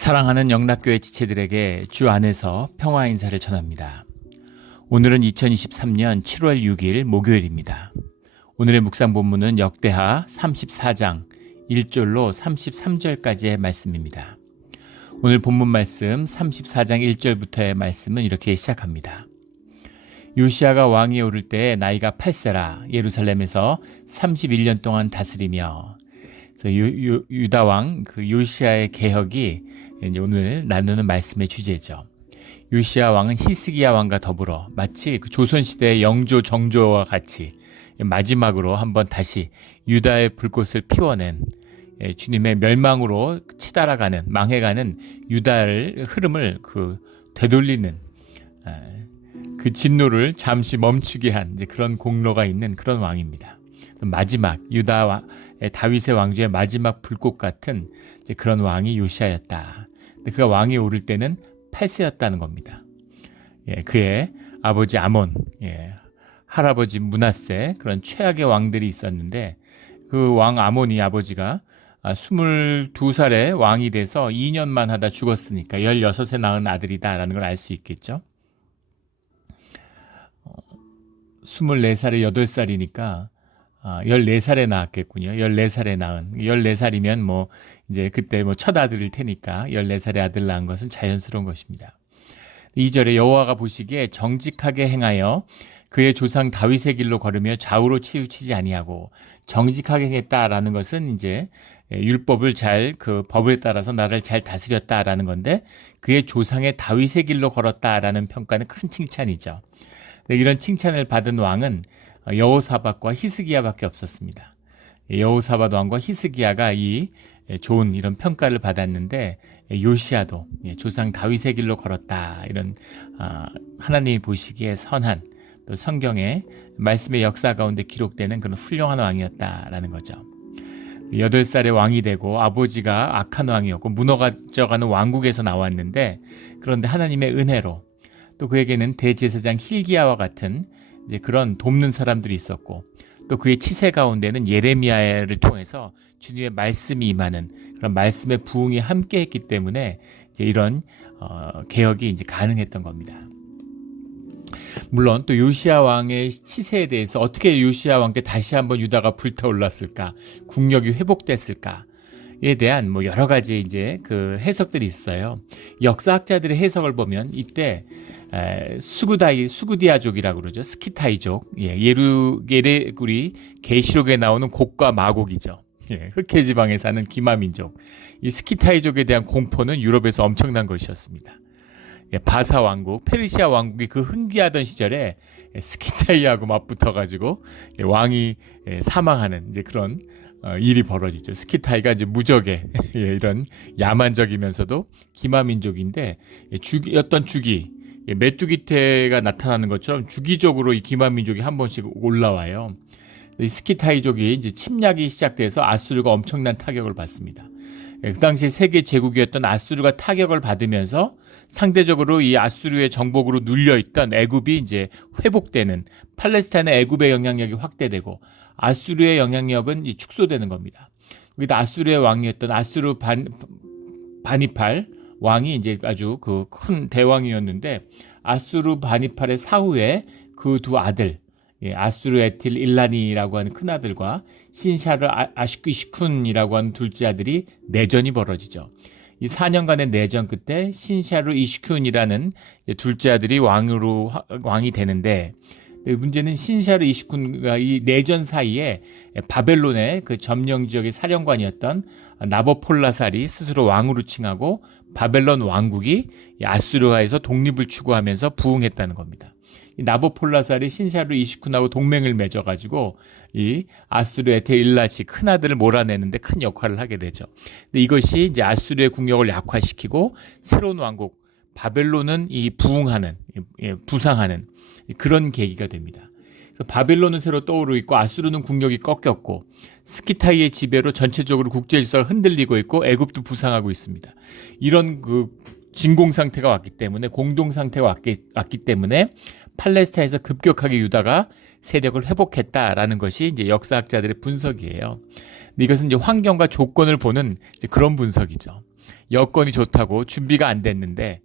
사랑하는 영락교회 지체들에게 주 안에서 평화 인사를 전합니다. 오늘은 2023년 7월 6일 목요일입니다. 오늘의 묵상 본문은 역대하 34장 1절로 33절까지의 말씀입니다. 오늘 본문 말씀 34장 1절부터의 말씀은 이렇게 시작합니다. 요시야가 왕위에 오를 때 나이가 8세라 예루살렘에서 31년 동안 다스리며, 유다 왕 요시야의 개혁이 오늘 나누는 말씀의 주제죠. 요시야 왕은 히스기야 왕과 더불어 마치 조선시대의 영조 정조와 같이 마지막으로 한번 다시 유다의 불꽃을 피워낸, 주님의 멸망으로 치달아가는, 망해가는 유다의 흐름을 되돌리는, 그 진노를 잠시 멈추게 한 그런 공로가 있는 그런 왕입니다. 마지막 유다와 다윗의 왕조의 마지막 불꽃 같은 그런 왕이 요시야였다. 그가 왕에 오를 때는 8세였다는 겁니다. 그의 아버지 아몬, 할아버지 므낫세, 그런 최악의 왕들이 있었는데, 그 왕 아몬이 아버지가 22살에 왕이 돼서 2년만 하다 죽었으니까 16에 낳은 아들이다라는 걸 알 수 있겠죠. 24살에 8살이니까 14살에 낳았겠군요. 14살에 낳은. 14살이면 이제 그때 첫 아들일 테니까 14살에 아들 낳은 것은 자연스러운 것입니다. 2절에 여호와가 보시기에 정직하게 행하여 그의 조상 다윗의 길로 걸으며 좌우로 치우치지 아니하고, 정직하게 행했다라는 것은 이제 율법을 법을 따라서 나를 잘 다스렸다라는 건데, 그의 조상의 다윗의 길로 걸었다라는 평가는 큰 칭찬이죠. 이런 칭찬을 받은 왕은 여호사밧과 히스기야밖에 없었습니다. 여호사밧 왕과 히스기야가 이 좋은 이런 평가를 받았는데, 요시야도 조상 다윗의 길로 걸었다, 이런 하나님이 보시기에 선한, 또 성경의 말씀의 역사 가운데 기록되는 그런 훌륭한 왕이었다라는 거죠. 8살에 왕이 되고 아버지가 악한 왕이었고 무너져가는 왕국에서 나왔는데, 그런데 하나님의 은혜로 또 그에게는 대제사장 힐기야와 같은 이제 그런 돕는 사람들이 있었고, 또 그의 치세 가운데는 예레미야를 통해서 주님의 말씀이 임하는 그런 말씀의 부흥이 함께했기 때문에 이제 이런 개혁이 이제 가능했던 겁니다. 물론 또 요시야 왕의 치세에 대해서 어떻게 요시야 왕께 다시 한번 유다가 불타올랐을까, 국력이 회복됐을까에 대한 여러 가지 이제 그 해석들이 있어요. 역사학자들의 해석을 보면 이때 수구디아족이라고 그러죠. 스키타이족, 우리 계시록에 나오는 곡과 마곡이죠. 흑해 지방에 사는 기마민족. 이 스키타이족에 대한 공포는 유럽에서 엄청난 것이었습니다. 바사 왕국, 페르시아 왕국이 그 흥기하던 시절에 스키타이하고 맞붙어가지고 왕이 사망하는 이제 그런 일이 벌어지죠. 스키타이가 이제 무적의 이런 야만적이면서도 기마민족인데, 어떤 주기, 메뚜기태가 나타나는 것처럼 주기적으로 이 기마민족이 한 번씩 올라와요. 이 스키타이족이 이제 침략이 시작돼서 아수르가 엄청난 타격을 받습니다. 그 당시 세계 제국이었던 아수르가 타격을 받으면서 상대적으로 이 아수르의 정복으로 눌려있던 애굽이 이제 회복되는, 팔레스타인의 애굽의 영향력이 확대되고 아수르의 영향력은 축소되는 겁니다. 거기다 아수르의 왕이었던 아수르 바니팔 왕이 이제 아주 큰 대왕이었는데, 아수르 바니팔의 사후에 그 두 아들, 아수르 에틸 일라니라고 하는 큰 아들과 신샤르 아시퀴시쿤이라고 하는 둘째 아들이 내전이 벌어지죠. 이 4년간의 내전 끝에 신샤르 이시쿤이라는 둘째 아들이 왕이 되는데, 문제는 신샤르 이시쿤과 이 내전 사이에 바벨론의 그 점령 지역의 사령관이었던 나보폴라살이 스스로 왕으로 칭하고, 바벨론 왕국이 아수르아에서 독립을 추구하면서 부흥했다는 겁니다. 이 나보폴라살이 신샤르 이시쿤하고 동맹을 맺어가지고 이 아수르 에테일라시 큰 아들을 몰아내는데 큰 역할을 하게 되죠. 근데 이것이 이제 아수르의 국력을 약화시키고 새로운 왕국 바벨론은 이 부흥하는, 부상하는 그런 계기가 됩니다. 바벨론은 새로 떠오르고 있고 아수르는 국력이 꺾였고 스키타이의 지배로 전체적으로 국제 질서가 흔들리고 있고 애굽도 부상하고 있습니다. 이런 진공 상태가 왔기 때문에, 공동 상태가 왔기 때문에 팔레스타인에서 급격하게 유다가 세력을 회복했다라는 것이 이제 역사학자들의 분석이에요. 근데 이것은 이제 환경과 조건을 보는 이제 그런 분석이죠. 여건이 좋다고 준비가 안 됐는데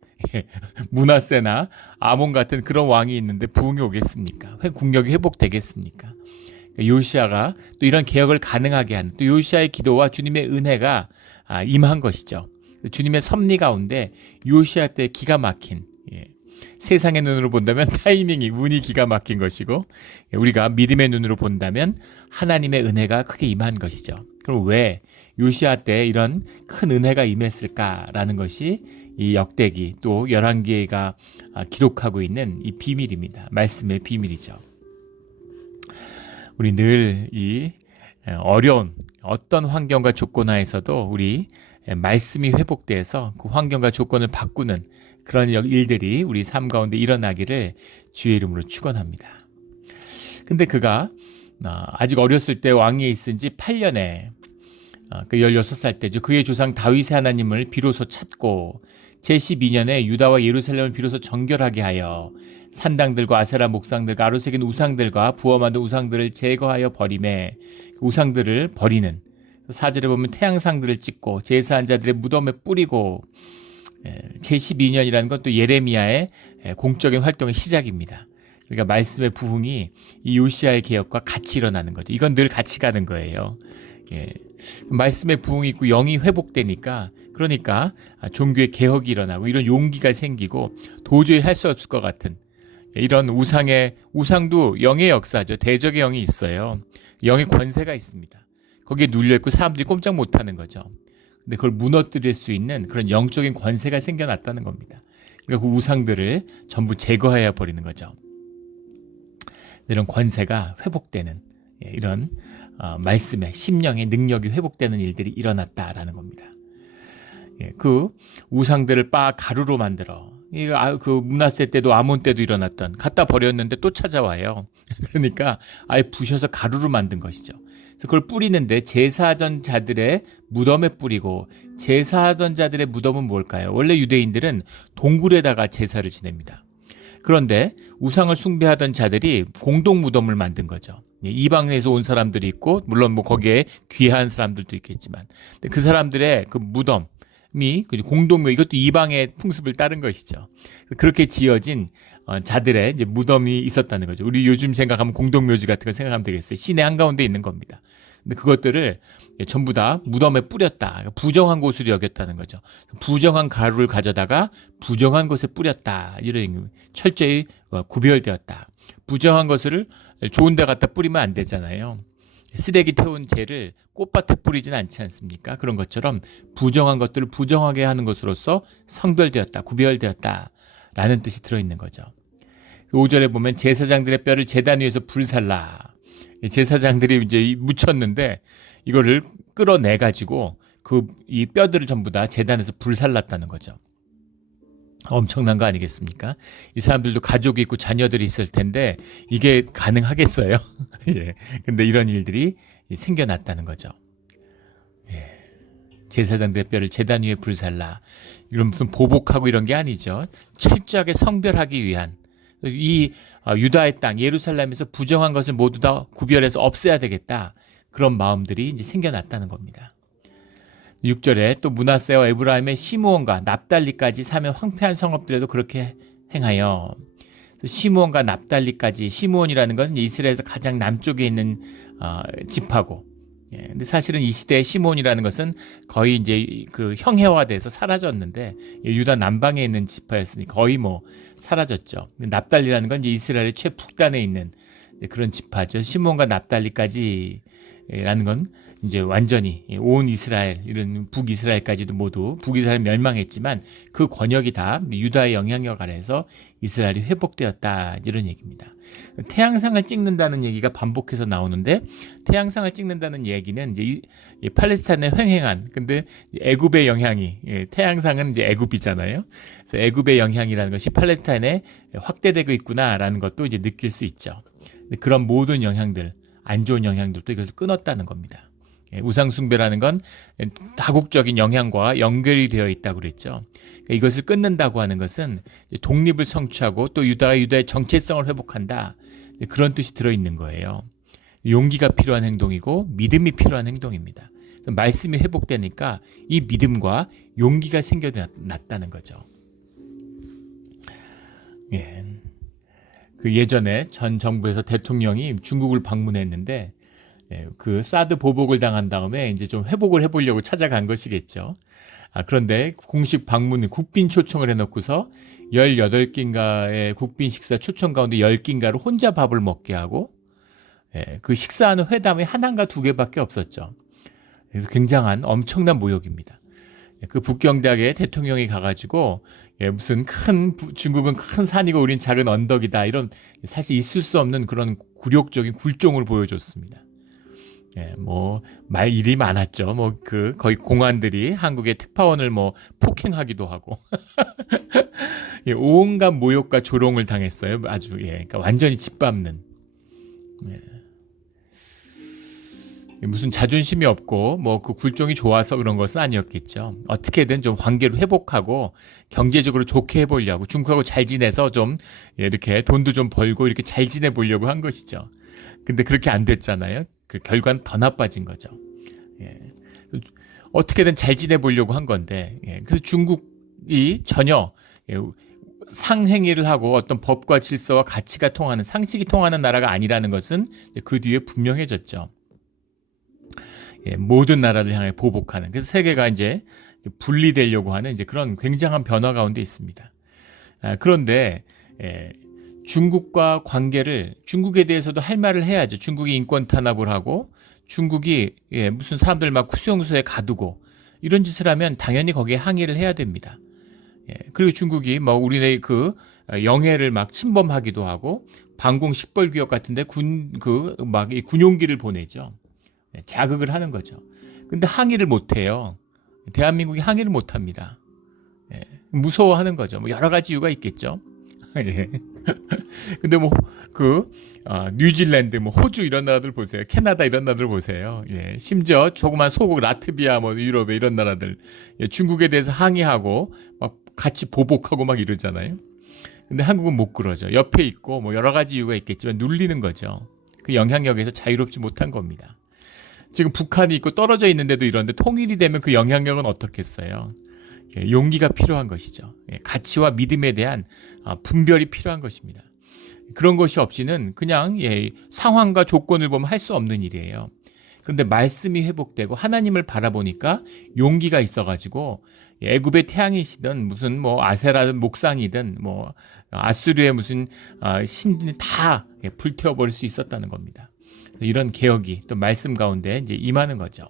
므낫세나 아몬 같은 그런 왕이 있는데 부흥이 오겠습니까? 국력이 회복되겠습니까? 요시아가 또 이런 개혁을 가능하게 하는 또 요시아의 기도와 주님의 은혜가 임한 것이죠. 주님의 섭리 가운데 요시아 때 기가 막힌, 세상의 눈으로 본다면 타이밍이 운이 기가 막힌 것이고, 우리가 믿음의 눈으로 본다면 하나님의 은혜가 크게 임한 것이죠. 그럼 왜 요시아 때 이런 큰 은혜가 임했을까라는 것이 이 역대기 또 열왕기가 기록하고 있는 이 비밀입니다. 말씀의 비밀이죠. 우리 늘 이 어려운 어떤 환경과 조건 하에서도 우리 말씀이 회복돼서 그 환경과 조건을 바꾸는 그런 일들이 우리 삶 가운데 일어나기를 주의 이름으로 축원합니다. 근데 그가 아직 어렸을 때 왕위에 있은 지 8년에 그 16살 때죠. 그의 조상 다윗의 하나님을 비로소 찾고 제12년에 유다와 예루살렘을 비로소 정결하게 하여 산당들과 아세라 목상들과 아로새긴 우상들과 부어 만든 우상들을 제거하여 버림에 우상들을 버리는, 4절에 보면 태양상들을 찍고 제사한 자들의 무덤에 뿌리고, 제12년이라는 건 또 예레미야의 공적인 활동의 시작입니다. 그러니까 말씀의 부흥이 이 요시아의 개혁과 같이 일어나는 거죠. 이건 늘 같이 가는 거예요. 말씀의 부흥이 있고 영이 회복되니까, 그러니까 종교의 개혁이 일어나고 이런 용기가 생기고 도저히 할 수 없을 것 같은 이런 우상도 영의 역사죠. 대적의 영이 있어요. 영의 권세가 있습니다. 거기에 눌려있고 사람들이 꼼짝 못하는 거죠. 근데 그걸 무너뜨릴 수 있는 그런 영적인 권세가 생겨났다는 겁니다. 그러니까 그 우상들을 전부 제거해야 버리는 거죠. 이런 권세가 회복되는 이런 말씀의 심령의 능력이 회복되는 일들이 일어났다라는 겁니다. 그 우상들을 가루로 만들어, 그 므낫세 때도 아몬 때도 일어났던, 갖다 버렸는데 또 찾아와요. 그러니까 아예 부셔서 가루로 만든 것이죠. 그래서 그걸 뿌리는데 제사하던 자들의 무덤에 뿌리고, 제사하던 자들의 무덤은 뭘까요? 원래 유대인들은 동굴에다가 제사를 지냅니다. 그런데 우상을 숭배하던 자들이 공동 무덤을 만든 거죠. 이방에서 온 사람들이 있고, 물론 뭐 거기에 귀한 사람들도 있겠지만, 그 사람들의 그 무덤이 공동묘, 이것도 이방의 풍습을 따른 것이죠. 그렇게 지어진 자들의 이제 무덤이 있었다는 거죠. 우리 요즘 생각하면 공동묘지 같은 거 생각하면 되겠어요. 시내 한가운데 있는 겁니다. 근데 그것들을 전부 다 무덤에 뿌렸다. 부정한 곳으로 여겼다는 거죠. 부정한 가루를 가져다가 부정한 곳에 뿌렸다. 이런, 철저히 구별되었다. 부정한 것을 좋은 데 갖다 뿌리면 안 되잖아요. 쓰레기 태운 재를 꽃밭에 뿌리진 않지 않습니까? 그런 것처럼 부정한 것들을 부정하게 하는 것으로서 성별되었다, 구별되었다 라는 뜻이 들어있는 거죠. 5절에 보면 제사장들의 뼈를 제단 위에서 불살라. 제사장들이 이제 묻혔는데 이거를 끌어내 가지고 이 뼈들을 전부 다 제단에서 불살랐다는 거죠. 엄청난 거 아니겠습니까? 이 사람들도 가족이 있고 자녀들이 있을 텐데 이게 가능하겠어요? 예. 근데 이런 일들이 생겨났다는 거죠. 예. 제사장들의 뼈를 제단 위에 불살라. 이런 무슨 보복하고 이런 게 아니죠. 철저하게 성별하기 위한, 이 유다의 땅 예루살렘에서 부정한 것을 모두 다 구별해서 없애야 되겠다. 그런 마음들이 이제 생겨났다는 겁니다. 6절에 또 므낫세와 에브라임의 시므온과 납달리까지 사면 황폐한 성읍들에도 그렇게 행하여, 시므온과 납달리까지, 시므온이라는 것은 이스라엘에서 가장 남쪽에 있는 지파고, 근데 사실은 이 시대의 시므온이라는 것은 거의 이제 그 형해화돼서 사라졌는데, 유다 남방에 있는 지파였으니 거의 뭐 사라졌죠. 납달리라는 건 이제 이스라엘의 최북단에 있는 그런 지파죠. 시므온과 납달리까지라는 건 이제 완전히 온 이스라엘, 이런 북이스라엘까지도 모두, 북이스라엘 멸망했지만 그 권역이 다 유다의 영향력 아래에서 이스라엘이 회복되었다, 이런 얘기입니다. 태양상을 찍는다는 얘기가 반복해서 나오는데, 태양상을 찍는다는 얘기는 이제 팔레스타인에 횡행한, 근데 애굽의 영향이, 태양상은 이제 애굽이잖아요. 그래서 애굽의 영향이라는 것이 팔레스타인에 확대되고 있구나라는 것도 이제 느낄 수 있죠. 그런 모든 영향들, 안 좋은 영향들도 이것을 끊었다는 겁니다. 우상숭배라는 건 다국적인 영향과 연결이 되어 있다고 그랬죠. 이것을 끊는다고 하는 것은 독립을 성취하고 또 유다의 정체성을 회복한다, 그런 뜻이 들어있는 거예요. 용기가 필요한 행동이고 믿음이 필요한 행동입니다. 말씀이 회복되니까 이 믿음과 용기가 생겨났다는 거죠. 예. 그 예전에 전 정부에서 대통령이 중국을 방문했는데 그 사드 보복을 당한 다음에 이제 좀 회복을 해보려고 찾아간 것이겠죠. 그런데 공식 방문 국빈 초청을 해놓고서 18끼인가의 국빈 식사 초청 가운데 10끼인가를 혼자 밥을 먹게 하고 그 식사하는 회담이 하나인가 2개밖에 없었죠. 그래서 굉장한 엄청난 모욕입니다. 그 북경대학에 대통령이 가가지고 무슨 중국은 큰 산이고 우린 작은 언덕이다 이런 사실 있을 수 없는 그런 굴욕적인 굴종을 보여줬습니다. 뭐 말 일이 많았죠. 뭐 거의 공안들이 한국의 특파원을 뭐 폭행하기도 하고 온갖 모욕과 조롱을 당했어요. 아주 그러니까 완전히 짓밟는. 무슨 자존심이 없고 뭐 그 굴종이 좋아서 그런 것은 아니었겠죠. 어떻게든 좀 관계를 회복하고 경제적으로 좋게 해보려고 중국하고 잘 지내서 좀 이렇게 돈도 좀 벌고 이렇게 잘 지내보려고 한 것이죠. 근데 그렇게 안 됐잖아요. 그 결과는 더 나빠진 거죠. 어떻게든 잘 지내보려고 한 건데 그래서 중국이 전혀 상행위를 하고 어떤 법과 질서와 가치가 통하는 상식이 통하는 나라가 아니라는 것은 그 뒤에 분명해졌죠. 모든 나라를 향해 보복하는 그래서 세계가 이제 분리되려고 하는 이제 그런 굉장한 변화 가운데 있습니다. 그런데 중국과 관계를 중국에 대해서도 할 말을 해야죠. 중국이 인권 탄압을 하고 중국이 무슨 사람들 막 수용소에 가두고 이런 짓을 하면 당연히 거기에 항의를 해야 됩니다. 그리고 중국이 뭐 우리네 그 영해를 막 침범하기도 하고 방공 식벌구역 같은데 막 군용기를 보내죠. 자극을 하는 거죠. 근데 항의를 못 해요. 대한민국이 항의를 못 합니다. 무서워하는 거죠. 뭐 여러 가지 이유가 있겠죠. 근데 뭐 뉴질랜드, 뭐 호주 이런 나라들 보세요. 캐나다 이런 나라들 보세요. 심지어 조그만 소국 라트비아, 뭐 유럽의 이런 나라들 중국에 대해서 항의하고 막 같이 보복하고 막 이러잖아요. 근데 한국은 못 그러죠. 옆에 있고 뭐 여러 가지 이유가 있겠지만 눌리는 거죠. 그 영향력에서 자유롭지 못한 겁니다. 지금 북한이 있고 떨어져 있는데도 이런데 통일이 되면 그 영향력은 어떻겠어요? 용기가 필요한 것이죠. 가치와 믿음에 대한 분별이 필요한 것입니다. 그런 것이 없이는 그냥 상황과 조건을 보면 할 수 없는 일이에요. 그런데 말씀이 회복되고 하나님을 바라보니까 용기가 있어가지고 애굽의 태양이시든 무슨 뭐 아세라 목상이든 뭐 아수르의 무슨 신들이 다 불태워버릴 수 있었다는 겁니다. 이런 개혁이 또 말씀 가운데 이제 임하는 거죠.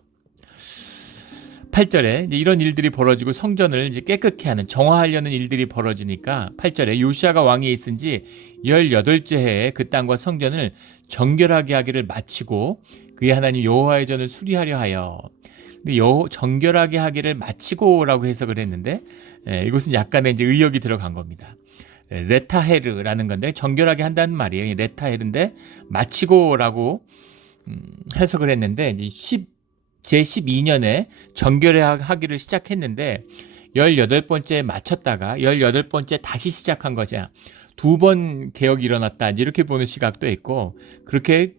8절에 이제 이런 일들이 벌어지고 성전을 이제 깨끗게 하는 정화하려는 일들이 벌어지니까 8절에 요시아가 왕위에 있은 지 18째 해에 그 땅과 성전을 정결하게 하기를 마치고 그의 하나님 여호와의 전을 수리하려 하여. 근데 정결하게 하기를 마치고라고 해석을 했는데 이것은 약간의 이제 의역이 들어간 겁니다. 레타헤르라는 건데 정결하게 한다는 말이에요. 레타헤르인데 마치고라고 해석을 했는데 이제 제12년에 정결하기를 시작했는데 18번째 마쳤다가 18번째 다시 시작한 거죠. 2번 개혁이 일어났다 이렇게 보는 시각도 있고 그렇게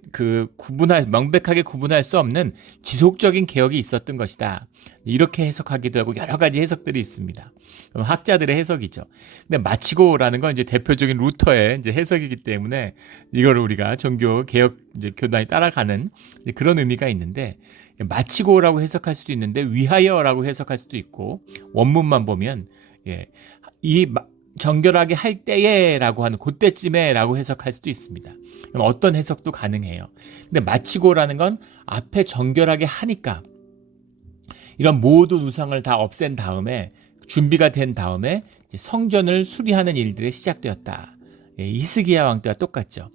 명백하게 구분할 수 없는 지속적인 개혁이 있었던 것이다. 이렇게 해석하기도 하고 여러 가지 해석들이 있습니다. 학자들의 해석이죠. 근데 마치고라는 건 이제 대표적인 루터의 이제 해석이기 때문에 이걸 우리가 종교 개혁 이제 교단이 따라가는 그런 의미가 있는데 마치고라고 해석할 수도 있는데 위하여라고 해석할 수도 있고 원문만 보면 정결하게 할 때에라고 하는 그때쯤에라고 해석할 수도 있습니다. 어떤 해석도 가능해요. 근데 마치고라는 건 앞에 정결하게 하니까 이런 모든 우상을 다 없앤 다음에 준비가 된 다음에 성전을 수리하는 일들이 시작되었다. 히스기야 왕 때와 똑같죠.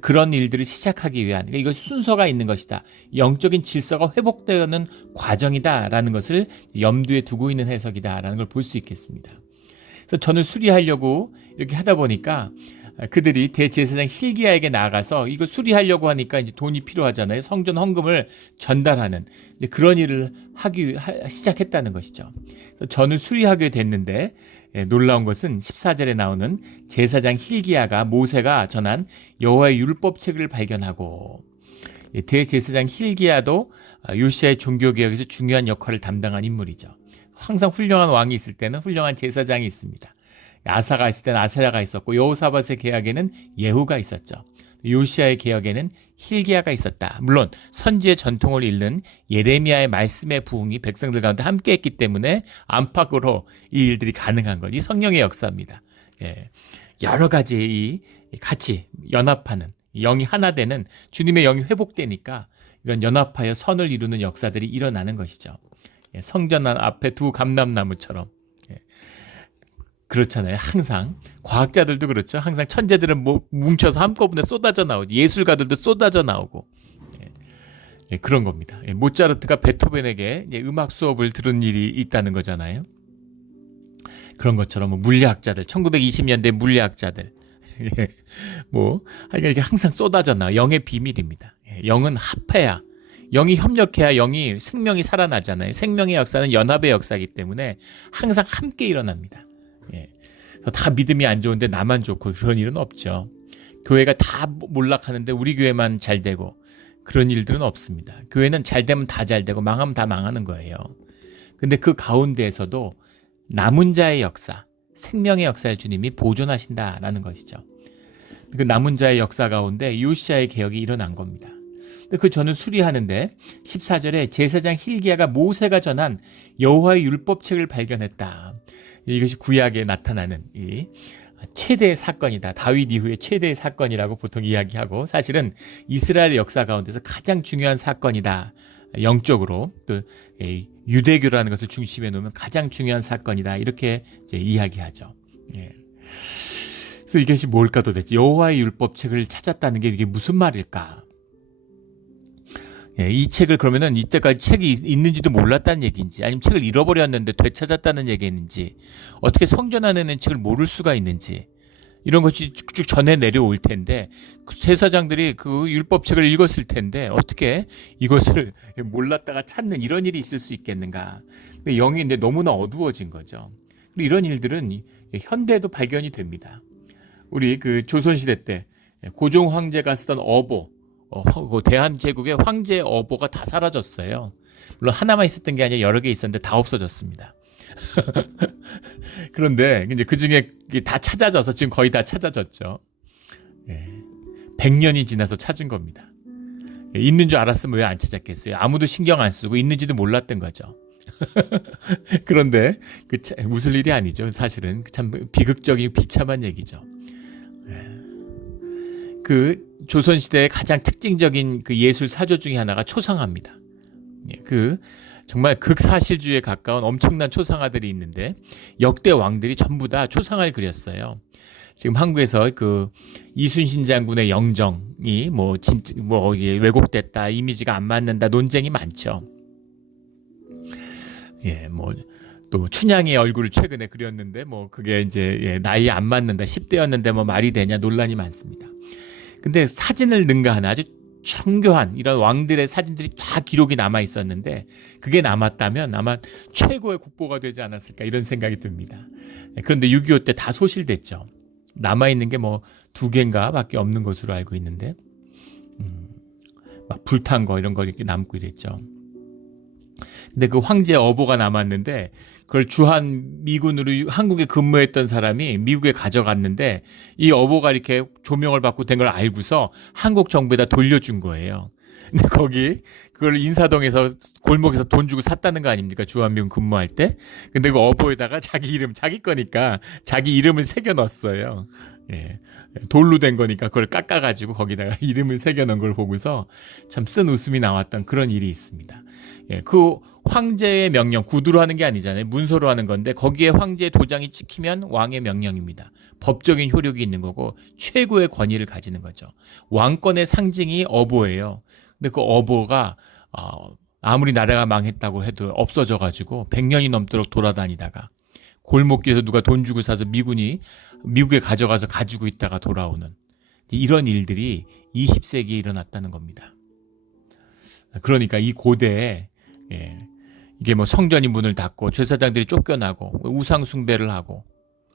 그런 일들을 시작하기 위한 이거 순서가 있는 것이다. 영적인 질서가 회복되는 과정이다라는 것을 염두에 두고 있는 해석이다라는 걸 볼 수 있겠습니다. 그래서 전을 수리하려고 이렇게 하다 보니까 그들이 대제사장 hil기야에게 나아가서 이거 수리하려고 하니까 이제 돈이 필요하잖아요. 성전 헌금을 전달하는 이제 그런 일을 시작했다는 것이죠. 그래서 전을 수리하게 됐는데 놀라운 것은 14절에 나오는 제사장 hil기야가 모세가 전한 여호와의 율법책을 발견하고 대제사장 힐기야도 요시야의 종교개혁에서 중요한 역할을 담당한 인물이죠. 항상 훌륭한 왕이 있을 때는 훌륭한 제사장이 있습니다. 아사가 있을 때는 아사야가 있었고 여호사밧의 개혁에는 예후가 있었죠. 요시야의 개혁에는 힐기야가 있었다. 물론 선지의 전통을 잇는 예레미야의 말씀의 부흥이 백성들 가운데 함께했기 때문에 안팎으로 이 일들이 가능한 거지. 성령의 역사입니다. 여러 가지 같이 연합하는 영이 하나 되는 주님의 영이 회복되니까 이런 연합하여 선을 이루는 역사들이 일어나는 것이죠. 성전 앞에 두 감람나무처럼. 그렇잖아요. 항상 과학자들도 그렇죠. 항상 천재들은 뭉쳐서 한꺼번에 쏟아져 나오고 예술가들도 쏟아져 나오고 그런 겁니다. 모차르트가 베토벤에게 음악 수업을 들은 일이 있다는 거잖아요. 그런 것처럼 물리학자들 1920년대 물리학자들 이게 항상 쏟아져 나와. 영의 비밀입니다. 영은 합해야, 영이 협력해야 영이 생명이 살아나잖아요. 생명의 역사는 연합의 역사이기 때문에 항상 함께 일어납니다. 다 믿음이 안 좋은데 나만 좋고 그런 일은 없죠. 교회가 다 몰락하는데 우리 교회만 잘 되고 그런 일들은 없습니다. 교회는 잘 되면 다 잘 되고 망하면 다 망하는 거예요. 근데 그 가운데에서도 남은 자의 역사, 생명의 역사를 주님이 보존하신다라는 것이죠. 그 남은 자의 역사 가운데 요시야의 개혁이 일어난 겁니다. 그 저는 수리하는데 14절에 제사장 힐기야가 모세가 전한 여호와의 율법책을 발견했다. 이것이 구약에 나타나는 이 최대의 사건이다. 다윗 이후의 최대의 사건이라고 보통 이야기하고 사실은 이스라엘 역사 가운데서 가장 중요한 사건이다. 영적으로 또 유대교라는 것을 중심에 놓으면 가장 중요한 사건이다. 이렇게 이제 이야기하죠. 그래서 이것이 뭘까 도대체 여호와의 율법책을 찾았다는 게 이게 무슨 말일까? 이 책을 그러면은 이때까지 책이 있는지도 몰랐다는 얘기인지 아니면 책을 잃어버렸는데 되찾았다는 얘기인지 어떻게 성전 안에 있는 책을 모를 수가 있는지 이런 것이 쭉 전해 내려올 텐데 제사장들이 그 율법책을 읽었을 텐데 어떻게 이것을 몰랐다가 찾는 이런 일이 있을 수 있겠는가. 영이 근데 너무나 어두워진 거죠. 이런 일들은 현대에도 발견이 됩니다. 우리 그 조선시대 때 고종 황제가 쓰던 어보 대한제국의 황제 어보가 다 사라졌어요. 물론 하나만 있었던 게 아니라 여러 개 있었는데 다 없어졌습니다. 그런데 이제 그 중에 다 찾아져서 지금 거의 다 찾아졌죠. 100년이 지나서 찾은 겁니다. 있는 줄 알았으면 왜 안 찾았겠어요? 아무도 신경 안 쓰고 있는지도 몰랐던 거죠. 그런데 웃을 일이 아니죠. 사실은 참 비극적이고 비참한 얘기죠. 그 조선시대의 가장 특징적인 그 예술 사조 중에 하나가 초상화입니다. 그 정말 극사실주의에 가까운 엄청난 초상화들이 있는데 역대 왕들이 전부 다 초상화를 그렸어요. 지금 한국에서 그 이순신 장군의 영정이 왜곡됐다, 이미지가 안 맞는다 논쟁이 많죠. 또 춘향의 얼굴을 최근에 그렸는데 그게 이제 나이에 안 맞는다, 10대였는데 말이 되냐 논란이 많습니다. 근데 사진을 능가하는 아주 정교한 이런 왕들의 사진들이 다 기록이 남아 있었는데 그게 남았다면 아마 최고의 국보가 되지 않았을까 이런 생각이 듭니다. 그런데 6.25 때 다 소실됐죠. 남아있는 게 2개인가 밖에 없는 것으로 알고 있는데 막 불탄 거 이런 거 이렇게 남고 이랬죠. 근데 그 황제 어보가 남았는데 그걸 주한 미군으로 한국에 근무했던 사람이 미국에 가져갔는데 이 어보가 이렇게 조명을 받고 된 걸 알고서 한국 정부에다 돌려준 거예요. 근데 그걸 인사동에서 골목에서 돈 주고 샀다는 거 아닙니까? 주한미군 근무할 때. 근데 그 어보에다가 자기 거니까 자기 이름을 새겨 넣었어요. 돌로 된 거니까 그걸 깎아가지고 거기다가 이름을 새겨 넣은 걸 보고서 참 쓴 웃음이 나왔던 그런 일이 있습니다. 그 황제의 명령, 구두로 하는 게 아니잖아요. 문서로 하는 건데 거기에 황제의 도장이 찍히면 왕의 명령입니다. 법적인 효력이 있는 거고 최고의 권위를 가지는 거죠. 왕권의 상징이 어보예요. 근데 그 어보가 아무리 나라가 망했다고 해도 없어져가지고 100년이 넘도록 돌아다니다가 골목길에서 누가 돈 주고 사서 미국에 가져가서 가지고 있다가 돌아오는 이런 일들이 20세기에 일어났다는 겁니다. 그러니까 이 고대에 이게 성전이 문을 닫고 제사장들이 쫓겨나고 우상 숭배를 하고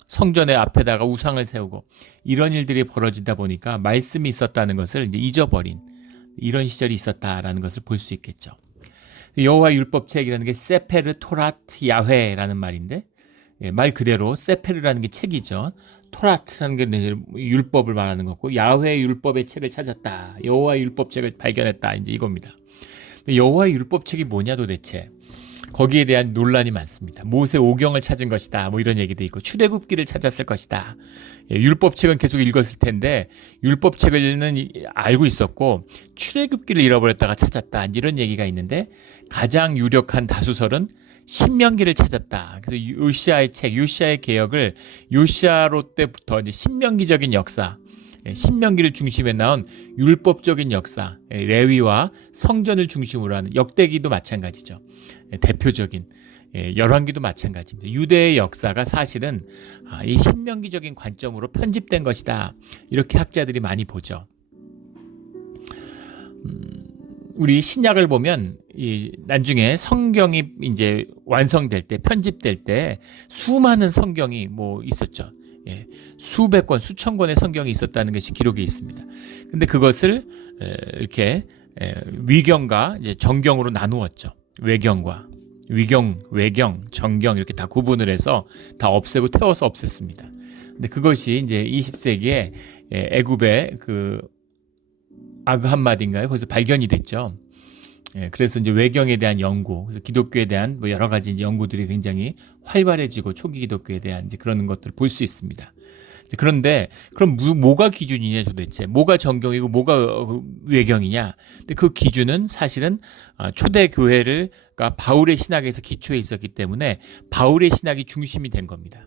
성전의 앞에다가 우상을 세우고 이런 일들이 벌어지다 보니까 말씀이 있었다는 것을 이제 잊어버린 이런 시절이 있었다라는 것을 볼 수 있겠죠. 여호와 율법책이라는 게 세페르 토라트 야훼라는 말인데 말 그대로 세페르라는 게 책이죠. 토라트라는 게 율법을 말하는 거고 야훼 율법의 책을 찾았다. 여호와 율법책을 발견했다. 이제 이겁니다. 여호와 율법책이 뭐냐 도대체. 거기에 대한 논란이 많습니다. 모세 오경을 찾은 것이다. 뭐 이런 얘기도 있고 출애굽기를 찾았을 것이다. 율법책은 계속 읽었을 텐데 율법책을는 알고 있었고 출애굽기를 잃어버렸다가 찾았다. 이런 얘기가 있는데 가장 유력한 다수설은 신명기를 찾았다. 그래서 요시아의 책, 요시아의 개혁을 요시아로 때부터 이제 신명기적인 역사, 신명기를 중심에 나온 율법적인 역사, 레위와 성전을 중심으로 하는 역대기도 마찬가지죠. 대표적인 열왕기도 마찬가지입니다. 유대의 역사가 사실은 이 신명기적인 관점으로 편집된 것이다. 이렇게 학자들이 많이 보죠. 우리 신약을 보면 나중에 성경이 이제 완성될 때, 편집될 때 수많은 성경이 뭐 있었죠. 수백 권, 수천 권의 성경이 있었다는 것이 기록이 있습니다. 근데 그것을 이렇게 위경과 이제 정경으로 나누었죠. 외경과 위경, 외경, 정경 이렇게 다 구분을 해서 다 없애고 태워서 없앴습니다. 근데 그것이 이제 20세기에 애굽의 그 아그한마디인가요? 거기서 발견이 됐죠. 그래서 이제 외경에 대한 연구, 그래서 기독교에 대한 뭐 여러 가지 연구들이 굉장히 활발해지고 초기 기독교에 대한 이제 그런 것들을 볼 수 있습니다. 그런데 그럼 뭐가 기준이냐 도대체? 뭐가 정경이고 뭐가 외경이냐? 근데 그 기준은 사실은 초대 교회를 그러니까 바울의 신학에서 기초에 있었기 때문에 바울의 신학이 중심이 된 겁니다.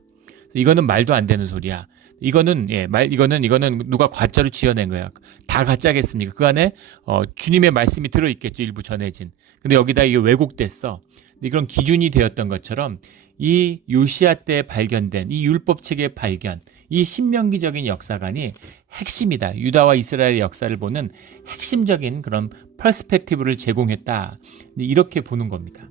이거는 말도 안 되는 소리야. 이거는 누가 가짜로 지어낸 거야. 다 가짜겠습니까? 그 안에 주님의 말씀이 들어 있겠죠. 일부 전해진. 근데 여기다 이게 왜곡됐어. 그런 기준이 되었던 것처럼 이 요시아 때 발견된 이 율법책의 발견, 이 신명기적인 역사관이 핵심이다. 유다와 이스라엘의 역사를 보는 핵심적인 그런 퍼스펙티브를 제공했다. 이렇게 보는 겁니다.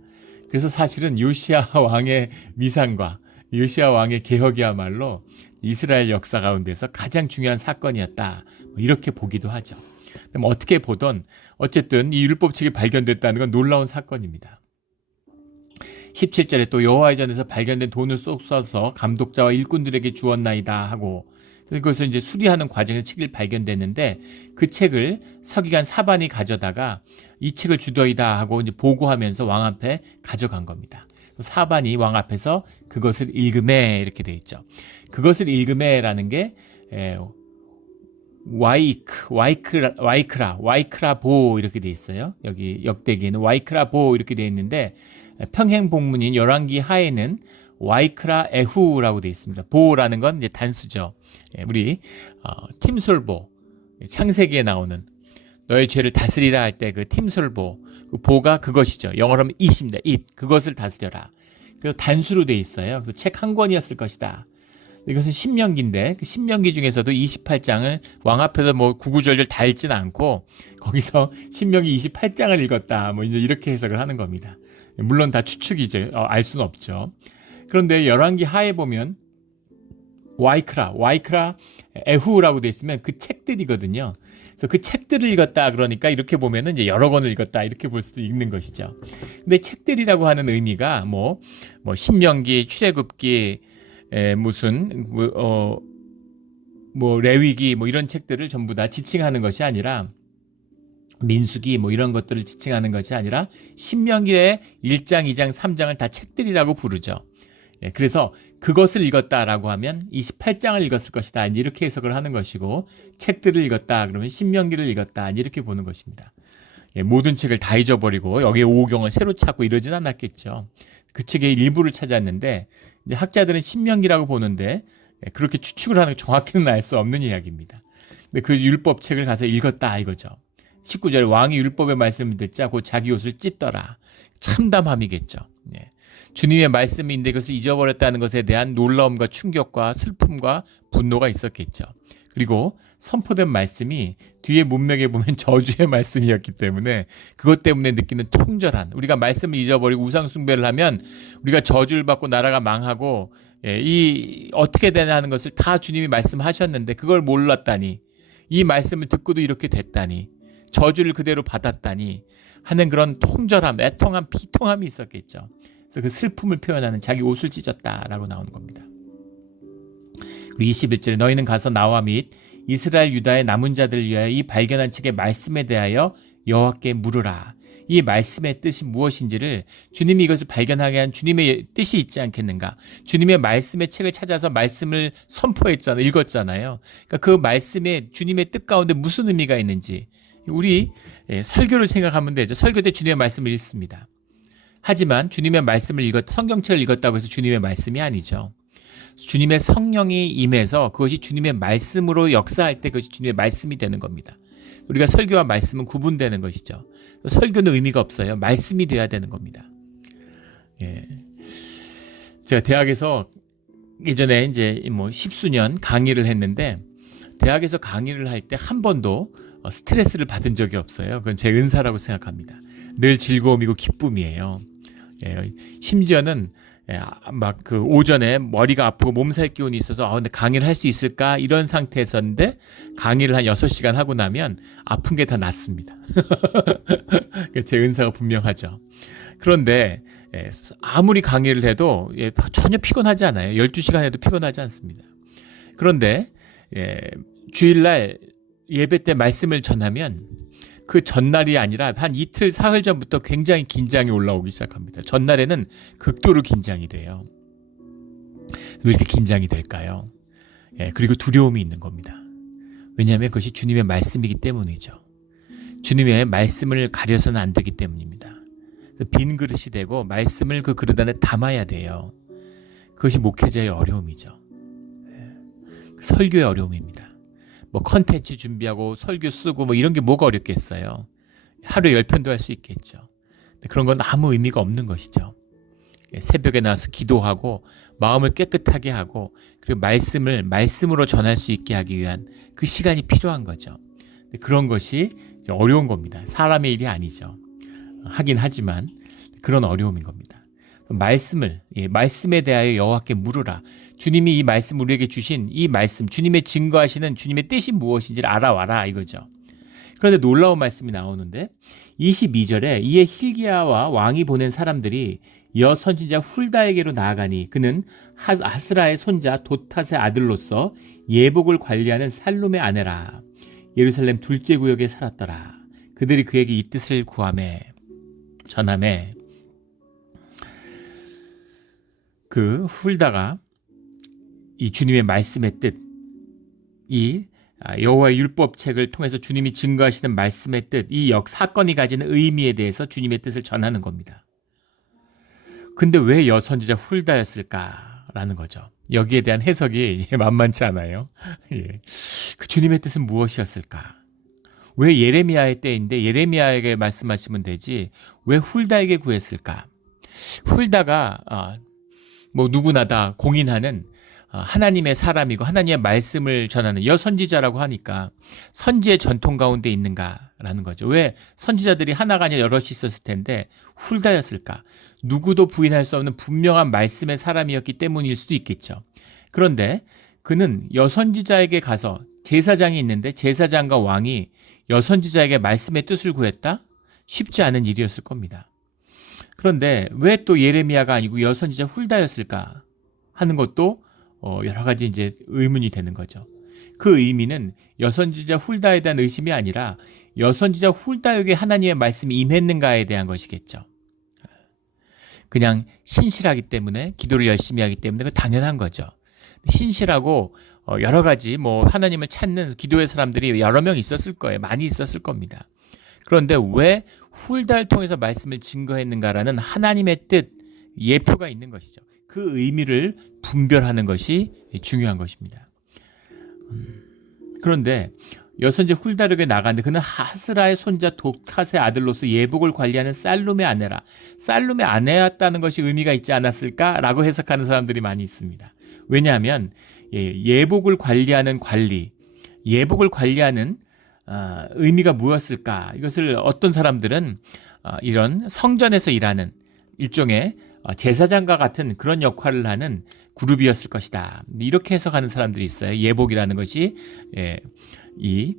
그래서 사실은 요시아 왕의 미상과 요시아 왕의 개혁이야말로 이스라엘 역사 가운데서 가장 중요한 사건이었다. 이렇게 보기도 하죠. 뭐 어떻게 보든 어쨌든 이 율법책이 발견됐다는 건 놀라운 사건입니다. 17절에 또 여호와의 전에서 발견된 돈을 쏟아서 감독자와 일꾼들에게 주었나이다 하고 그것을 이제 수리하는 과정에서 책이 발견됐는데 그 책을 서기관 사반이 가져다가 이 책을 주더이다 하고 이제 보고하면서 왕 앞에 가져간 겁니다. 사반이 왕 앞에서 그것을 읽음에 이렇게 돼 있죠. 그것을 읽음에라는 게 와이크라보 이렇게 돼 있어요. 여기 역대기에는 와이크라보 이렇게 돼 있는데 평행복문인 열왕기 하에는 와이크라 에후라고 돼 있습니다. 보라는 건 이제 단수죠. 우리 팀솔보 창세기에 나오는 너의 죄를 다스리라 할 때 그 팀솔보 그 보가 그것이죠. 영어로 하면 it입니다. it 그것을 다스려라. 그리고 단수로 돼 있어요. 그래서 책 한 권이었을 것이다. 이것은 신명기인데 그 신명기 중에서도 28장을 왕 앞에서 뭐 구구절절 다 읽지는 않고 거기서 신명기 28장을 읽었다. 뭐 이제 이렇게 해석을 하는 겁니다. 물론 다 추측이죠. 알 수는 없죠. 그런데 열왕기 하에 보면 와이크라 에후라고 돼 있으면 그 책들이거든요. 그래서 그 책들을 읽었다 그러니까 이렇게 보면은 이제 여러 권을 읽었다 이렇게 볼 수도 있는 것이죠. 근데 책들이라고 하는 의미가 뭐 신명기, 출애굽기, 레위기 뭐 이런 책들을 전부 다 지칭하는 것이 아니라 민수기 뭐 이런 것들을 지칭하는 것이 아니라 신명기의 1장, 2장, 3장을 다 책들이라고 부르죠. 그래서 그것을 읽었다라고 하면 28장을 읽었을 것이다. 이렇게 해석을 하는 것이고 책들을 읽었다 그러면 신명기를 읽었다. 이렇게 보는 것입니다. 모든 책을 다 잊어버리고 여기에 오경을 새로 찾고 이러진 않았겠죠. 그 책의 일부를 찾았는데 이제 학자들은 신명기라고 보는데 그렇게 추측을 하는 정확히는 알 수 없는 이야기입니다. 근데 그 율법책을 가서 읽었다 이거죠. 19절 왕이 율법의 말씀을 듣자 곧 자기 옷을 찢더라. 참담함이겠죠. 주님의 말씀인데 그것을 잊어버렸다는 것에 대한 놀라움과 충격과 슬픔과 분노가 있었겠죠. 그리고 선포된 말씀이 뒤에 문맥에 보면 저주의 말씀이었기 때문에 그것 때문에 느끼는 통절한 우리가 말씀을 잊어버리고 우상 숭배를 하면 우리가 저주를 받고 나라가 망하고 이 어떻게 되나 하는 것을 다 주님이 말씀하셨는데 그걸 몰랐다니 이 말씀을 듣고도 이렇게 됐다니 저주를 그대로 받았다니 하는 그런 통절함, 애통함, 비통함이 있었겠죠. 그래서 그 슬픔을 표현하는 자기 옷을 찢었다라고 나오는 겁니다. 그리고 21절에 너희는 가서 나와 및 이스라엘 유다의 남은 자들을 위하여 이 발견한 책의 말씀에 대하여 여호와께 물으라. 이 말씀의 뜻이 무엇인지를 주님이 이것을 발견하게 한 주님의 뜻이 있지 않겠는가. 주님의 말씀의 책을 찾아서 말씀을 선포했잖아요. 읽었잖아요. 그러니까 그 말씀에 주님의 뜻 가운데 무슨 의미가 있는지 우리 설교를 생각하면 되죠. 설교 때 주님의 말씀을 읽습니다. 하지만 주님의 말씀을 성경책을 읽었다고 해서 주님의 말씀이 아니죠. 주님의 성령이 임해서 그것이 주님의 말씀으로 역사할 때 그것이 주님의 말씀이 되는 겁니다. 우리가 설교와 말씀은 구분되는 것이죠. 설교는 의미가 없어요. 말씀이 돼야 되는 겁니다. 예. 제가 대학에서 예전에 이제 뭐 십수년 강의를 했는데 대학에서 강의를 할 때 한 번도 스트레스를 받은 적이 없어요. 그건 제 은사라고 생각합니다. 늘 즐거움이고 기쁨이에요. 예. 심지어는 막 그 오전에 머리가 아프고 몸살 기운이 있어서 근데 강의를 할 수 있을까 이런 상태였었는데 강의를 한 6시간 하고 나면 아픈 게 다 낫습니다. 제 은사가 분명하죠. 그런데 아무리 강의를 해도 전혀 피곤하지 않아요. 12시간 해도 피곤하지 않습니다. 그런데 주일날 예배 때 말씀을 전하면 그 전날이 아니라 한 이틀 사흘 전부터 굉장히 긴장이 올라오기 시작합니다. 전날에는 극도로 긴장이 돼요. 왜 이렇게 긴장이 될까요? 그리고 두려움이 있는 겁니다. 왜냐하면 그것이 주님의 말씀이기 때문이죠. 주님의 말씀을 가려서는 안 되기 때문입니다. 빈 그릇이 되고 말씀을 그 그릇 안에 담아야 돼요. 그것이 목회자의 어려움이죠. 설교의 어려움입니다. 뭐 컨텐츠 준비하고 설교 쓰고 뭐 이런 게 뭐가 어렵겠어요. 하루에 10편도 할 수 있겠죠. 그런 건 아무 의미가 없는 것이죠. 새벽에 나와서 기도하고 마음을 깨끗하게 하고 그리고 말씀을 말씀으로 전할 수 있게 하기 위한 그 시간이 필요한 거죠. 그런 것이 어려운 겁니다. 사람의 일이 아니죠. 하긴 하지만 그런 어려움인 겁니다. 말씀에 대하여 여호와께 물으라. 주님이 이 말씀 우리에게 주신 이 말씀, 주님의 증거하시는 주님의 뜻이 무엇인지를 알아와라 이거죠. 그런데 놀라운 말씀이 나오는데 22절에 이에 hil기야와 왕이 보낸 사람들이 여선지자 훌다에게로 나아가니 그는 아스라의 손자 도탓의 아들로서 예복을 관리하는 살룸의 아내라. 예루살렘 둘째 구역에 살았더라. 그들이 그에게 이 뜻을 전하매 그 훌다가 이 주님의 말씀의 뜻, 이 여호와의 율법책을 통해서 주님이 증거하시는 말씀의 뜻, 이 사건이 가지는 의미에 대해서 주님의 뜻을 전하는 겁니다. 근데 왜 여선지자 훌다였을까라는 거죠. 여기에 대한 해석이 만만치 않아요. 그 주님의 뜻은 무엇이었을까? 왜 예레미야의 때인데 예레미야에게 말씀하시면 되지 왜 훌다에게 구했을까? 훌다가 뭐 누구나 다 공인하는 하나님의 사람이고 하나님의 말씀을 전하는 여선지자라고 하니까 선지의 전통 가운데 있는가라는 거죠. 왜 선지자들이 하나가 아니라 여럿이 있었을 텐데 훌다였을까? 누구도 부인할 수 없는 분명한 말씀의 사람이었기 때문일 수도 있겠죠. 그런데 그는 여선지자에게 가서 제사장이 있는데 제사장과 왕이 여선지자에게 말씀의 뜻을 구했다? 쉽지 않은 일이었을 겁니다. 그런데 왜 또 예레미야가 아니고 여선지자 훌다였을까 하는 것도 여러 가지 이제 의문이 되는 거죠. 그 의미는 여선지자 훌다에 대한 의심이 아니라 여선지자 훌다에게 하나님의 말씀이 임했는가에 대한 것이겠죠. 그냥 신실하기 때문에 기도를 열심히 하기 때문에 그 당연한 거죠. 신실하고 여러 가지 뭐 하나님을 찾는 기도의 사람들이 여러 명 있었을 거예요. 많이 있었을 겁니다. 그런데 왜 훌다를 통해서 말씀을 증거했는가라는 하나님의 뜻, 예표가 있는 것이죠. 그 의미를 분별하는 것이 중요한 것입니다. 그런데 여선지 훌다에게 나갔는데 그는 하스라의 손자 도탓의 아들로서 예복을 관리하는 살룸의 아내라. 살룸의 아내였다는 것이 의미가 있지 않았을까라고 해석하는 사람들이 많이 있습니다. 왜냐하면 예복을 관리하는 관리, 예복을 관리하는 의미가 무엇일까? 이것을 어떤 사람들은 이런 성전에서 일하는 일종의 제사장과 같은 그런 역할을 하는 그룹이었을 것이다. 이렇게 해석하는 사람들이 있어요. 예복이라는 것이 이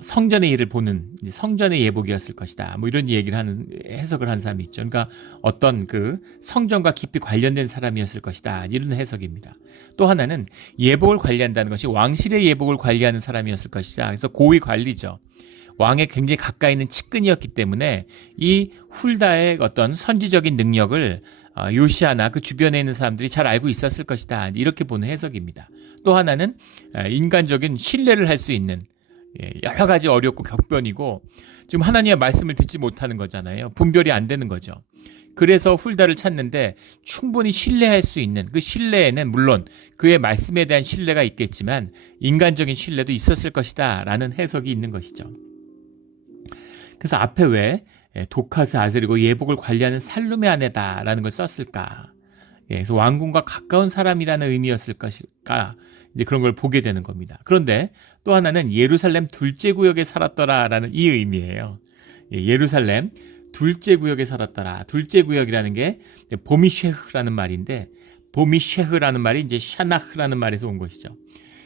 성전의 일을 보는 이제 성전의 예복이었을 것이다. 뭐 이런 얘기를 하는 해석을 한 사람이 있죠. 그러니까 어떤 그 성전과 깊이 관련된 사람이었을 것이다. 이런 해석입니다. 또 하나는 예복을 관리한다는 것이 왕실의 예복을 관리하는 사람이었을 것이다. 그래서 고위 관리죠. 왕에 굉장히 가까이 있는 측근이었기 때문에 이 훌다의 어떤 선지적인 능력을 요시아나 그 주변에 있는 사람들이 잘 알고 있었을 것이다. 이렇게 보는 해석입니다. 또 하나는 인간적인 신뢰를 할 수 있는 여러 가지 어렵고 격변이고 지금 하나님의 말씀을 듣지 못하는 거잖아요. 분별이 안 되는 거죠. 그래서 훌다를 찾는데 충분히 신뢰할 수 있는 그 신뢰에는 물론 그의 말씀에 대한 신뢰가 있겠지만 인간적인 신뢰도 있었을 것이다 라는 해석이 있는 것이죠. 그래서 앞에 왜 도카스 아들이고 예복을 관리하는 살룸의 아내다라는 걸 썼을까? 그래서 왕궁과 가까운 사람이라는 의미였을 것일까? 이제 그런 걸 보게 되는 겁니다. 그런데 또 하나는 예루살렘 둘째 구역에 살았더라라는 이 의미예요. 예루살렘 둘째 구역에 살았더라. 둘째 구역이라는 게 보미쉐흐라는 말인데 보미쉐흐라는 말이 이제 샤나흐라는 말에서 온 것이죠.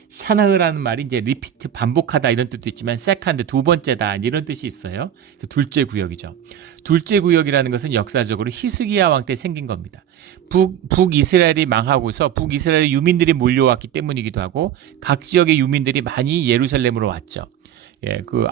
샤나흐라는 말이 이제 리피트 반복하다 이런 뜻도 있지만 세컨드 두 번째다 이런 뜻이 있어요. 둘째 구역이죠. 둘째 구역이라는 것은 역사적으로 히스기야 왕 때 생긴 겁니다. 북이스라엘이 망하고서 북이스라엘 유민들이 몰려왔기 때문이기도 하고 각 지역의 유민들이 많이 예루살렘으로 왔죠. 그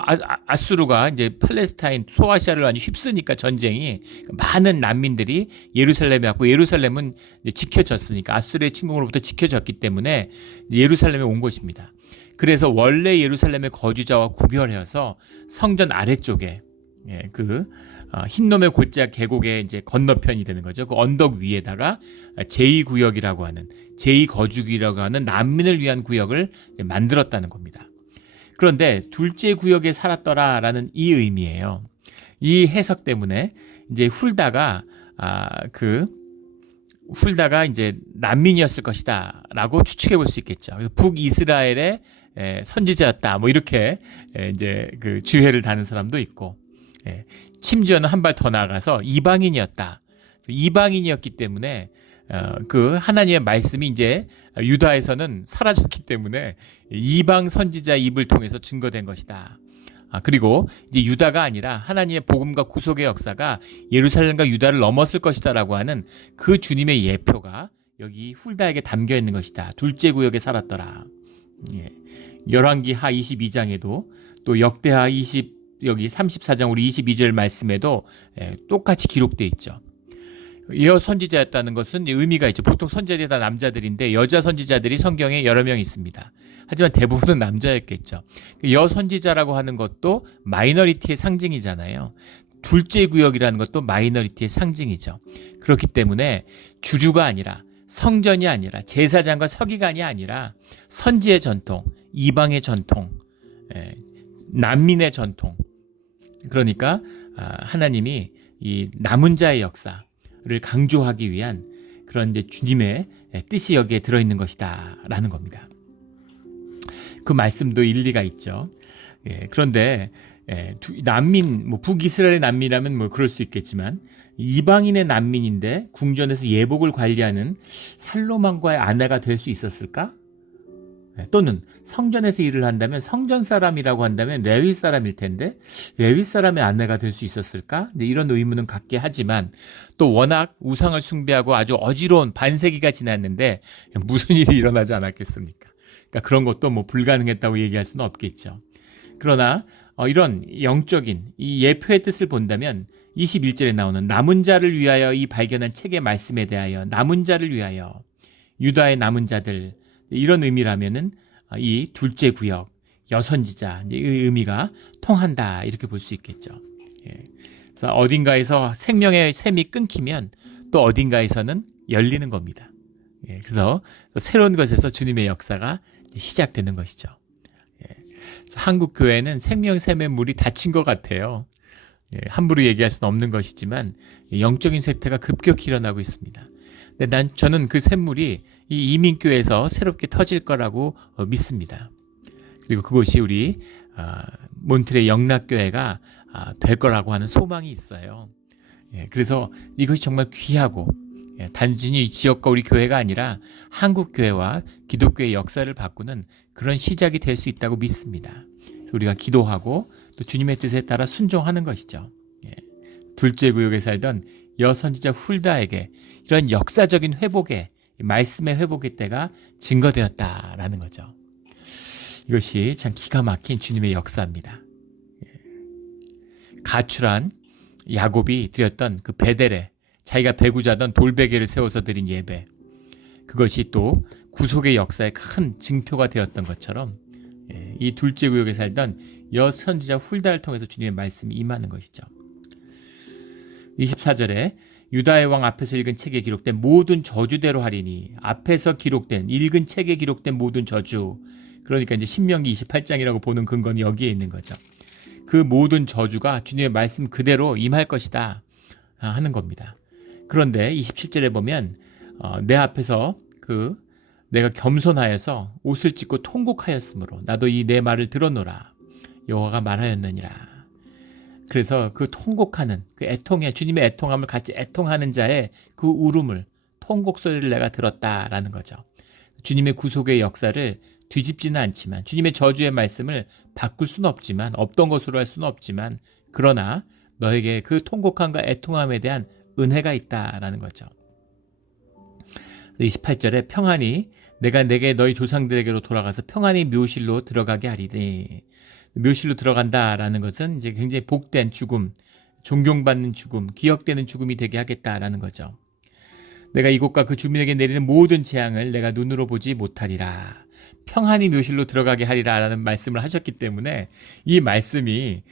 아수르가 이제 팔레스타인 소아시아를 완전히 휩쓰니까 전쟁이 많은 난민들이 예루살렘에 왔고 예루살렘은 이제 지켜졌으니까 아수르의 침공으로부터 지켜졌기 때문에 예루살렘에 온 것입니다. 그래서 원래 예루살렘의 거주자와 구별해서 성전 아래쪽에 그 흰놈의 골짜 계곡의 이제 건너편이 되는 거죠. 그 언덕 위에다가 제2구역이라고 하는 제2거주기라고 하는 난민을 위한 구역을 만들었다는 겁니다. 그런데 둘째 구역에 살았더라라는 이 의미예요. 이 해석 때문에 이제 훌다가 이제 난민이었을 것이다라고 추측해 볼 수 있겠죠. 북이스라엘의 선지자였다. 뭐 이렇게 이제 그 주해를 다는 사람도 있고, 심지어는 한 발 더 나아가서 이방인이었다. 이방인이었기 때문에 그 하나님의 말씀이 이제 유다에서는 사라졌기 때문에 이방 선지자 입을 통해서 증거된 것이다. 그리고 이제 유다가 아니라 하나님의 복음과 구속의 역사가 예루살렘과 유다를 넘었을 것이다라고 하는 그 주님의 예표가 여기 훌다에게 담겨 있는 것이다. 둘째 구역에 살았더라. 열왕기하 22장에도 또 역대하 여기 34장 우리 22절 말씀에도 똑같이 기록되어 있죠. 여자 선지자였다는 것은 의미가 있죠. 보통 선지자들이 다 남자들인데 여자 선지자들이 성경에 여러 명 있습니다. 하지만 대부분은 남자였겠죠. 여자 선지자라고 하는 것도 마이너리티의 상징이잖아요. 둘째 구역이라는 것도 마이너리티의 상징이죠. 그렇기 때문에 주류가 아니라 성전이 아니라 제사장과 서기관이 아니라 선지의 전통, 이방의 전통, 난민의 전통. 그러니까 하나님이 이 남은 자의 역사 를 강조하기 위한 그런 이제 주님의 뜻이 여기에 들어있는 것이다 라는 겁니다. 그 말씀도 일리가 있죠. 그런데 난민, 뭐 북이스라엘의 난민이라면 뭐 그럴 수 있겠지만 이방인의 난민인데 궁전에서 예복을 관리하는 살로몬과의 아내가 될 수 있었을까? 또는 성전에서 일을 한다면 성전 사람이라고 한다면 레위 사람일 텐데 레위 사람의 아내가 될 수 있었을까? 이런 의문은 갖게 하지만 또 워낙 우상을 숭배하고 아주 어지러운 반세기가 지났는데 무슨 일이 일어나지 않았겠습니까? 그러니까 그런 것도 뭐 불가능했다고 얘기할 수는 없겠죠. 그러나 이런 영적인 이 예표의 뜻을 본다면 21절에 나오는 남은 자를 위하여 이 발견한 책의 말씀에 대하여 남은 자를 위하여 유다의 남은 자들 이런 의미라면은 이 둘째 구역, 여선지자 이 의미가 통한다 이렇게 볼 수 있겠죠. 그래서 어딘가에서 생명의 샘이 끊기면 또 어딘가에서는 열리는 겁니다. 그래서 새로운 것에서 주님의 역사가 시작되는 것이죠. 그래서 한국 교회는 생명 샘의 물이 닫힌 것 같아요. 함부로 얘기할 수는 없는 것이지만 영적인 쇠퇴가 급격히 일어나고 있습니다. 근데 저는 그 샘물이 이 이민교회에서 새롭게 터질 거라고 믿습니다. 그리고 그것이 우리 몬트레 영락교회가 될 거라고 하는 소망이 있어요. 그래서 이것이 정말 귀하고 단순히 지역과 우리 교회가 아니라 한국 교회와 기독교의 역사를 바꾸는 그런 시작이 될 수 있다고 믿습니다. 우리가 기도하고 또 주님의 뜻에 따라 순종하는 것이죠. 둘째 구역에 살던 여선지자 훌다에게 이런 역사적인 회복의 말씀의 회복의 때가 증거되었다라는 거죠. 이것이 참 기가 막힌 주님의 역사입니다. 가출한 야곱이 드렸던 그 베델에 자기가 배구자던 돌베개를 세워서 드린 예배, 그것이 또 구속의 역사의 큰 증표가 되었던 것처럼 이 둘째 구역에 살던 여선지자 훌다를 통해서 주님의 말씀이 임하는 것이죠. 24절에 유다의 왕 앞에서 읽은 책에 기록된 모든 저주대로 하리니, 앞에서 기록된 읽은 책에 기록된 모든 저주, 그러니까 이제 신명기 28장이라고 보는 근거는 여기에 있는 거죠. 그 모든 저주가 주님의 말씀 그대로 임할 것이다 하는 겁니다. 그런데 27절에 보면 내 앞에서 내가 겸손하여서 옷을 찢고 통곡하였으므로 나도 이 내 말을 들어노라 여호와가 말하였느니라. 그래서 그 통곡하는 그 애통의 주님의 애통함을 같이 애통하는 자의 그 울음을, 통곡 소리를 내가 들었다라는 거죠. 주님의 구속의 역사를 뒤집지는 않지만, 주님의 저주의 말씀을 바꿀 수는 없지만, 없던 것으로 할 수는 없지만, 그러나 너에게 그 통곡함과 애통함에 대한 은혜가 있다라는 거죠. 28절에 평안히 내가 내게 너희 조상들에게로 돌아가서 평안히 묘실로 들어가게 하리니, 묘실로 들어간다라는 것은 이제 굉장히 복된 죽음, 존경받는 죽음, 기억되는 죽음이 되게 하겠다라는 거죠. 내가 이곳과 그 주민에게 내리는 모든 재앙을 내가 눈으로 보지 못하리라. 평안히 묘실로 들어가게 하리라라는 말씀을 하셨기 때문에 이 말씀이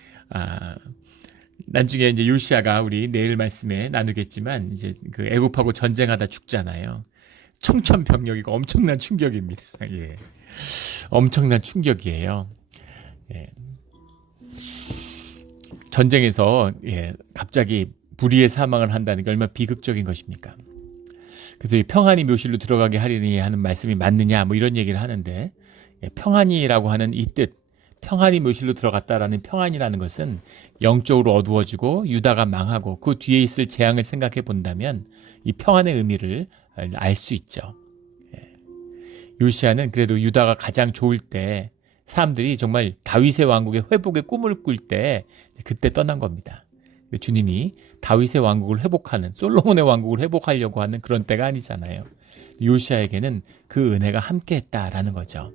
나중에 이제 요시아가 우리 내일 말씀에 나누겠지만 이제 그 애굽하고 전쟁하다 죽잖아요. 청천벽력이고 엄청난 충격입니다. 예. 엄청난 충격이에요. 예. 전쟁에서 갑자기 불의의 사망을 한다는 게 얼마나 비극적인 것입니까? 그래서 이 평안히 묘실로 들어가게 하리니 하는 말씀이 맞느냐 뭐 이런 얘기를 하는데, 평안이라고 하는 이 뜻, 평안히 묘실로 들어갔다라는 평안이라는 것은 영적으로 어두워지고 유다가 망하고 그 뒤에 있을 재앙을 생각해 본다면 이 평안의 의미를 알 수 있죠. 요시아는 그래도 유다가 가장 좋을 때, 사람들이 정말 다윗의 왕국의 회복의 꿈을 꿀 때 그때 떠난 겁니다. 주님이 다윗의 왕국을 회복하는, 솔로몬의 왕국을 회복하려고 하는 그런 때가 아니잖아요. 요시아에게는 그 은혜가 함께했다라는 거죠.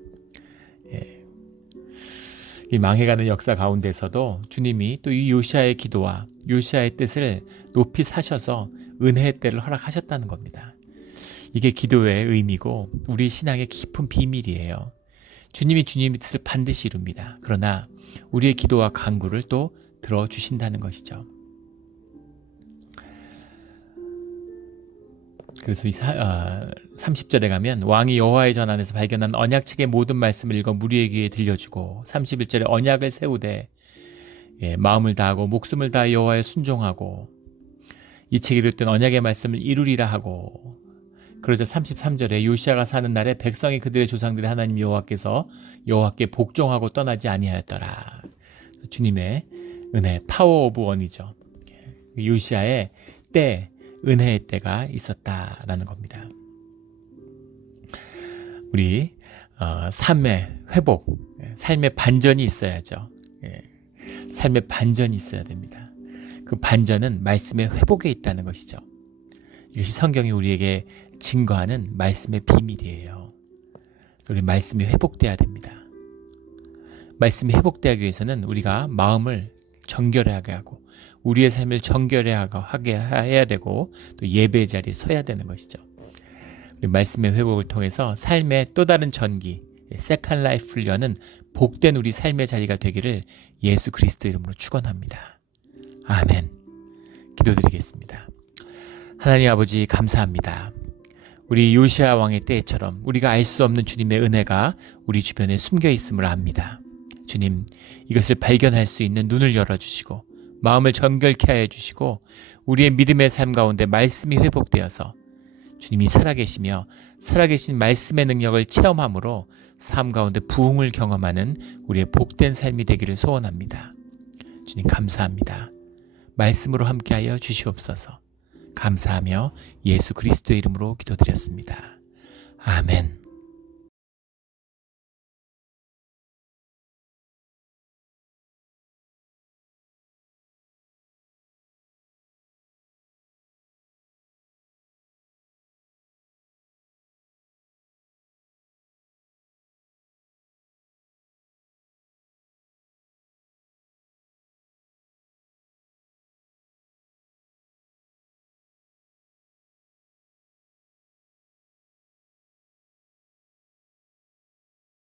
이 망해가는 역사 가운데서도 주님이 또 이 요시아의 기도와 요시아의 뜻을 높이 사셔서 은혜의 때를 허락하셨다는 겁니다. 이게 기도의 의미고 우리 신앙의 깊은 비밀이에요. 주님이 주님의 뜻을 반드시 이룹니다. 그러나 우리의 기도와 간구를 또 들어주신다는 것이죠. 그래서 30절에 가면 왕이 여호와의 전 안에서 발견한 언약책의 모든 말씀을 읽어 무리의 귀에 들려주고, 31절에 언약을 세우되 마음을 다하고 목숨을 다해 여호와에 순종하고 이 책에 이르된 언약의 말씀을 이루리라 하고, 그러자 33절에 요시아가 사는 날에 백성이 그들의 조상들의 하나님 여호와께 복종하고 떠나지 아니하였더라. 주님의 은혜, 파워 오브 원이죠. 요시아의 때, 은혜의 때가 있었다라는 겁니다. 우리 삶의 회복, 삶의 반전이 있어야죠. 삶의 반전이 있어야 됩니다. 그 반전은 말씀의 회복에 있다는 것이죠. 이것이 성경이 우리에게 증거하는 말씀의 비밀이에요. 우리 말씀이 회복돼야 됩니다. 말씀이 회복되기 위해서는 우리가 마음을 정결하게 하고 우리의 삶을 정결하게 해야 되고 또 예배의 자리에 서야 되는 것이죠. 우리 말씀의 회복을 통해서 삶의 또 다른 전기, 세컨 라이프를 여는 복된 우리 삶의 자리가 되기를 예수 그리스도 이름으로 축원합니다. 아멘. 기도드리겠습니다. 하나님 아버지 감사합니다. 우리 요시아 왕의 때처럼 우리가 알 수 없는 주님의 은혜가 우리 주변에 숨겨 있음을 압니다. 주님, 이것을 발견할 수 있는 눈을 열어주시고 마음을 정결케 하여 주시고 우리의 믿음의 삶 가운데 말씀이 회복되어서 주님이 살아계시며 살아계신 말씀의 능력을 체험함으로 삶 가운데 부흥을 경험하는 우리의 복된 삶이 되기를 소원합니다. 주님 감사합니다. 말씀으로 함께하여 주시옵소서. 감사하며 예수 그리스도의 이름으로 기도드렸습니다. 아멘.